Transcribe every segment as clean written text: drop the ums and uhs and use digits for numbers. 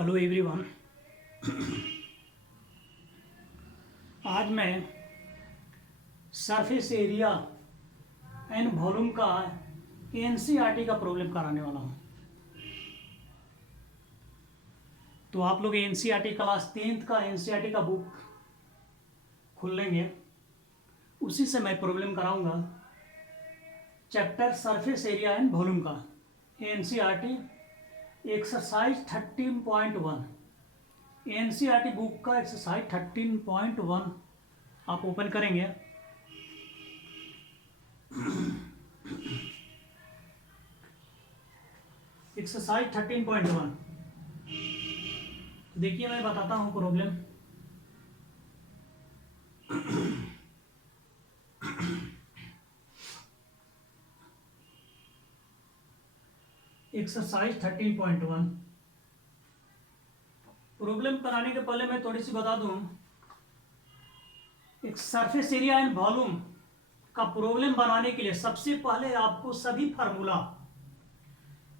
Hello everyone. आज मैं surface area and volume का एनसीईआरटी का प्रॉब्लम कराने वाला हूँ। तो आप लोग एनसीईआरटी क्लास 10th का एनसीईआरटी का बुक खोल लेंगे, उसी से मैं प्रॉब्लम कराऊंगा chapter surface area and volume का एनसीईआरटी एक्सरसाइज 13.1। एनसीईआरटी बुक का एक्सरसाइज 13.1 आप ओपन करेंगे। एक्सरसाइज 13.1 देखिए, मैं बताता हूँ प्रॉब्लम। एक्सरसाइज 13.1 प्रॉब्लम कराने के पहले मैं थोड़ी सी बता दूं, एक सरफेस एरिया एंड वॉल्यूम का प्रॉब्लम बनाने के लिए सबसे पहले आपको सभी फार्मूला,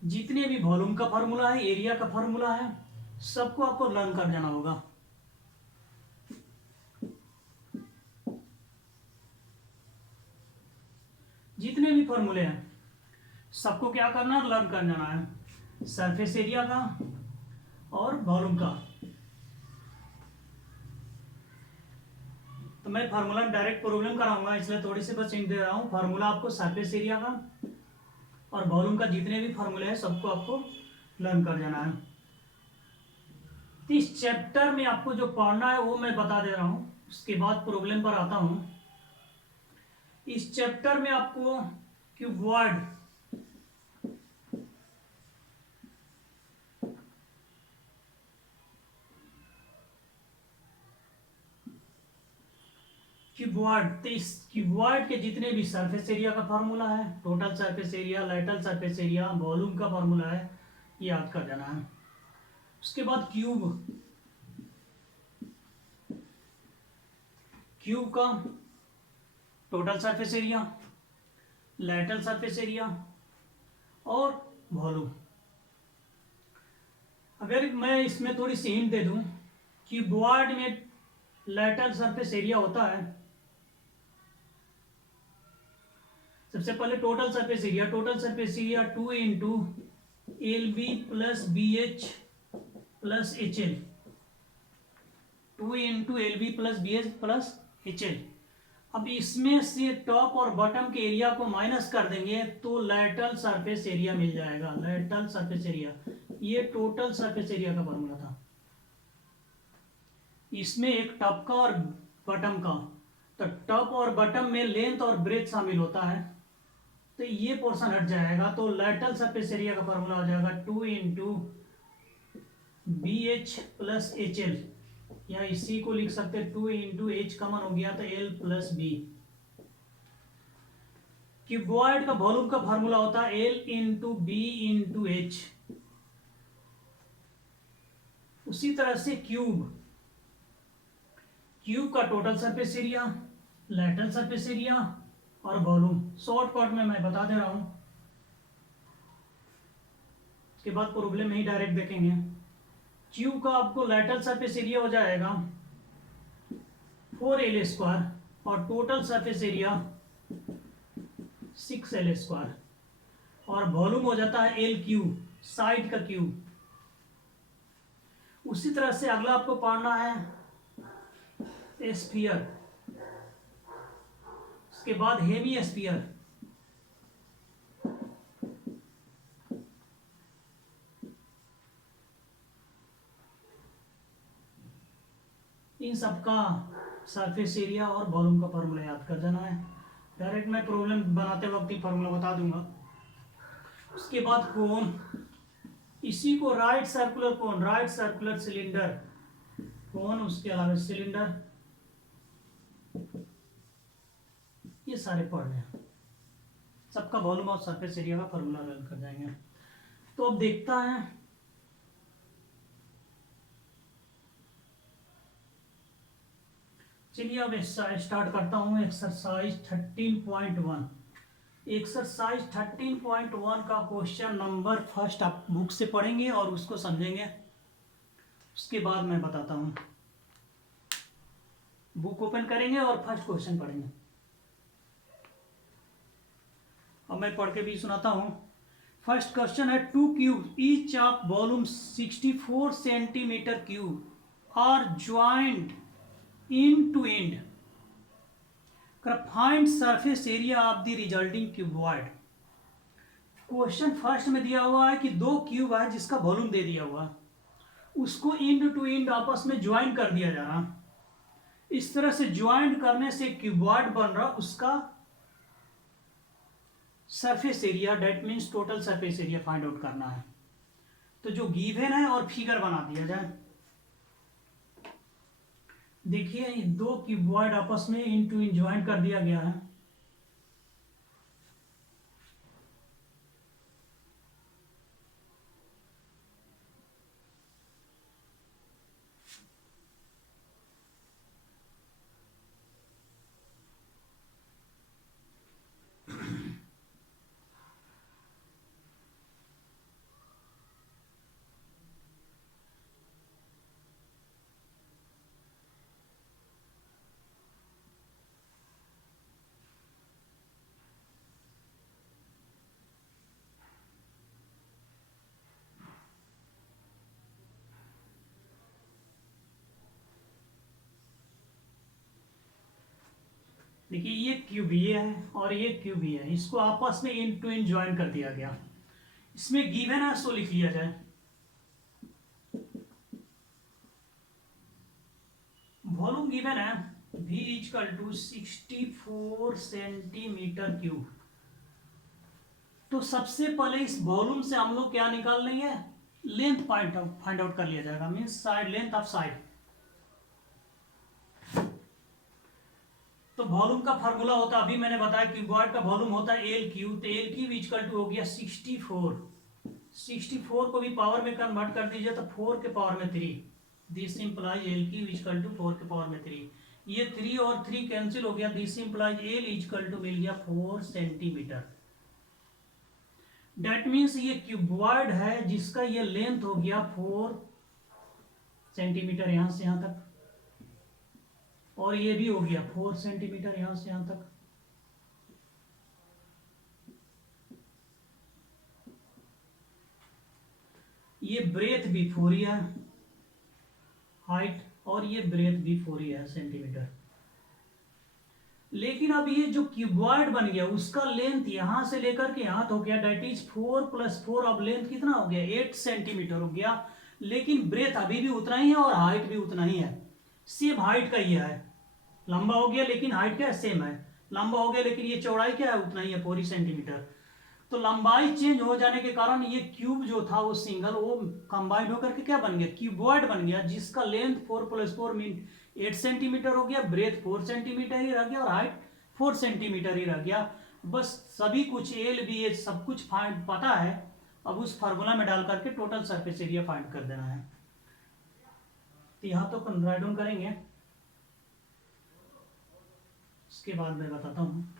जितने भी वॉल्यूम का फार्मूला है, एरिया का फार्मूला है, सबको आपको लर्न कर जाना होगा। जितने भी फार्मूले हैं सबको क्या करना है, लर्न कर जाना है, सरफेस एरिया का और वॉल्यूम का। तो मैं फार्मूला डायरेक्ट प्रॉब्लम कराऊंगा, इसलिए थोड़ी सी बस हिंट दे रहा हूँ। फार्मूला आपको सरफेस एरिया का और वॉल्यूम का जितने भी फार्मूले हैं सबको आपको लर्न कर जाना है। तो इस चैप्टर में आपको जो पढ़ना है वो मैं बता दे रहा हूँ, उसके बाद प्रॉब्लम पर आता हूँ। इस चैप्टर में आपको क्यूबॉइड, तो इस क्यूबॉइड के जितने भी सरफेस एरिया का फार्मूला है, total surface area, lateral surface area, volume का फार्मूला है, ये याद कर जाना है। उसके बाद क्यूब का total surface area, lateral surface area और वॉल्यूम। अगर मैं इसमें थोड़ी सी हिंट दे दूं, क्यूबॉइड में लाइटल सरफेस एरिया होता है, सबसे पहले total surface area 2 into L B plus B H plus H L, 2 into L B plus B H plus H L. अब इसमें से टॉप और बॉटम के एरिया को माइनस कर देंगे तो लाइटल सरफेस एरिया मिल जाएगा। लाइटल सरफेस एरिया, ये टोटल सरफेस एरिया का फॉर्मूला था। इसमें एक टॉप का और बॉटम का, तो टॉप और बॉटम में लेंथ और ब्रेथ शामिल होता है, तो ये पोर्शन हट जाएगा, तो लाइटल सरफेस एरिया का फॉर्मूला हो जाएगा 2 into B H plus H L, या इसी को लिख सकते हैं 2 इंटू एच कॉमन हो गया तो एल प्लस बी। क्यूबॉइड का वॉल्यूम का फॉर्मूला होता है L into B into H. उसी तरह से क्यूब का total surface area, lateral surface area और वॉल्यूम शॉर्टकट में मैं बता दे रहा हूं, उसके बाद प्रॉब्लम में ही डायरेक्ट देखेंगे। क्यूब का आपको लाइटल सरफेस एरिया हो जाएगा 4l स्क्वायर और total surface area 6l square, और वॉल्यूम हो जाता है एल क्यूब, साइड का क्यूब। उसी तरह से अगला आपको पढ़ना है स्फीयर, उसके बाद हेमी स्फीयर, इन सबका सरफेस एरिया और वॉल्यूम का फॉर्मूला याद कर जाना है। डायरेक्ट मैं प्रॉब्लम बनाते वक्त ही फॉर्मूला बता दूंगा। उसके बाद कोन, इसी को राइट सर्कुलर सिलेंडर कोन, उसके अलावा सिलेंडर, ये सारे पढ़ने हैं। सबका वॉल्यूम और सरफेस एरिया का फॉर्मूला लर्न कर जाएंगे। तो अब देखता है, चलिए अब स्टार्ट करता हूं एक्सरसाइज 13.1। एक्सरसाइज 13.1 का क्वेश्चन नंबर फर्स्ट आप बुक से पढ़ेंगे और उसको समझेंगे। उसके बाद मैं बताता हूँ। बुक ओपन करेंगे और फर्स्ट क्वेश्चन पढ़ेंगे। अब मैं पढ़ के भी सुनाता हूँ। फर्स्ट क्वेश्चन है, two cube each of volume 64 centimetre cube are joint in to end, find surface area of the resulting cuboid. Question first में दिया हुआ है कि दो क्यूब है जिसका वॉल्यूम दे दिया हुआ, उसको एंड टू एंड आपस में ज्वाइन कर दिया जा रहा। इस तरह से ज्वाइंट करने से क्यूबॉइड बन रहा, उसका surface area, that means total surface area find out करना है। तो जो गिवन है और फिगर बना दिया जाए। देखिए दो क्यूबॉइड आपस में इन टू इन ज्वाइन कर दिया गया है। देखिए ये क्यूब ये है और ये क्यूब ये है, इसको आपस में इन टू इन ज्वाइन कर दिया गया। इसमें गिवन है सो लिख लिया जाए। वॉल्यूम गिवन है V equal to 64 centimetre cube. तो सबसे पहले इस वॉल्यूम से हम लोग क्या निकाल लेंगे, लेंथ फाइंड आउट कर लिया जाएगा, means side, length of side. तो वॉल्यूम का फार्मूला होता है, अभी मैंने बताया क्यूबॉइड का वॉल्यूम होता है एल क्यूब, तो एल क्यूब इक्वल टू हो गया 64। 64 को भी पावर में कन्वर्ट कर दीजिए तो 4 के पावर में 3, this implies L cube equal to 4 के पावर में 3। ये 3 और 3 कैंसिल हो गया, this implies L equal to मिल गया 4 सेंटीमीटर। डेट मीन्स ये क्यूबॉइड है जिसका ये लेंथ हो गया 4 सेंटीमीटर यहां से यहां तक, और ये भी हो गया 4 सेंटीमीटर यहां से यहां तक। ये ब्रेथ भी 4 ही है हाइट, और ये ब्रेथ भी 4 ही है सेंटीमीटर। लेकिन अब ये जो क्यूबॉइड बन गया उसका लेंथ यहां से लेकर के यहां तो हो गया, डेट इज 4 + 4, अब लेंथ कितना हो गया 8 सेंटीमीटर हो गया। लेकिन ब्रेथ अभी भी उतना ही है और हाइट भी उतना ही है, सेम हाइट का ही है। लंबा हो गया लेकिन हाइट क्या है, सेम है। लंबा हो गया लेकिन ये चौड़ाई क्या है, उतना ही है 4 सेंटीमीटर। तो लंबाई चेंज हो जाने के कारण ये क्यूब जो था वो सिंगल, वो कंबाइंड होकर के क्या बन गया, क्यूबॉइड बन गया, जिसका लेंथ 4 + 4 मीन 8 सेंटीमीटर हो गया, ब्रेथ 4 सेंटीमीटर ही रह गया और हाइट 4 सेंटीमीटर ही रह गया। बस सभी कुछ एल बी एच सब कुछ फाइंड पता है, अब उस फार्मूला में डाल करके टोटल सरफेस एरिया फाइंड कर देना है। तो यहाँ तो राइट डाउन करेंगे, उसके बाद मैं बताता हूँ।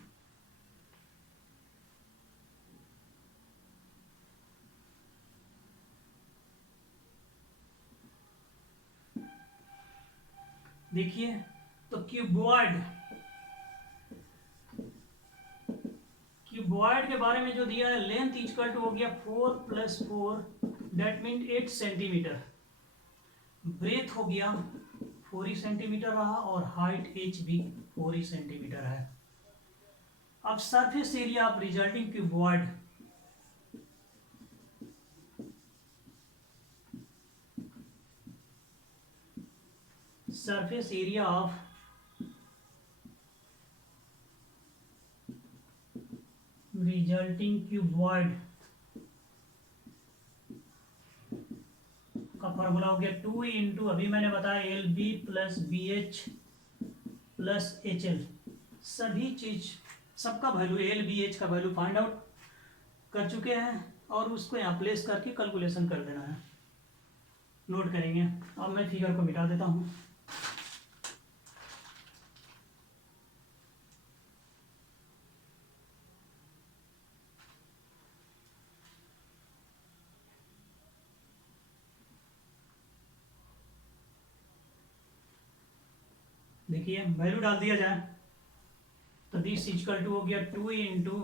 देखिए तो क्यूबॉइड के बारे में जो दिया है, लेंथ इक्वल टू हो गया 4 + 4, डेट मीन 8 सेंटीमीटर। ब्रेथ हो गया 4 ही सेंटीमीटर रहा और हाइट एच भी 4 ही सेंटीमीटर है। अब surface area of resulting cuboid, surface area of resulting cuboid का फॉर्मूला हो गया 2 इंटू, अभी मैंने बताया L B plus B H plus H L. सभी चीज सबका वैल्यू, एल बी एच का वैल्यू फाइंड आउट कर चुके हैं और उसको यहाँ प्लेस करके कैलकुलेशन कर देना है, नोट करेंगे। अब मैं फिगर को मिटा देता हूँ। देखिए वैल्यू डाल दिया जाए तो दिस इक्वल टू हो गया 2 इंटू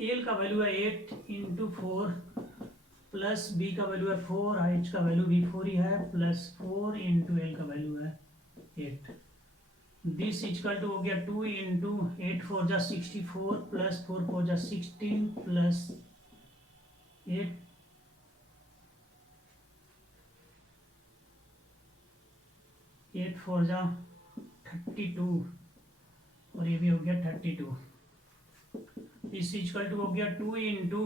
एल का वैल्यू है 8 इंटू 4 प्लस बी का वैल्यू है 4, एच का वैल्यू भी 4 ही है, प्लस 4 इंटू एल का वैल्यू है 8। दिस इक्वल टू हो गया 2 इंटू 8 4 जा 64 प्लस 4 4 जा 16 प्लस 8 8 4 जा 32 और ये भी हो गया 32। इस इक्वल टू हो गया 2 इंटू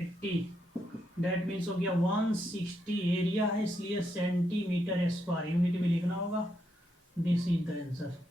80, डेट मीन्स हो गया 160। एरिया है इसलिए सेंटीमीटर स्क्वायर यूनिट भी लिखना होगा। This is the answer.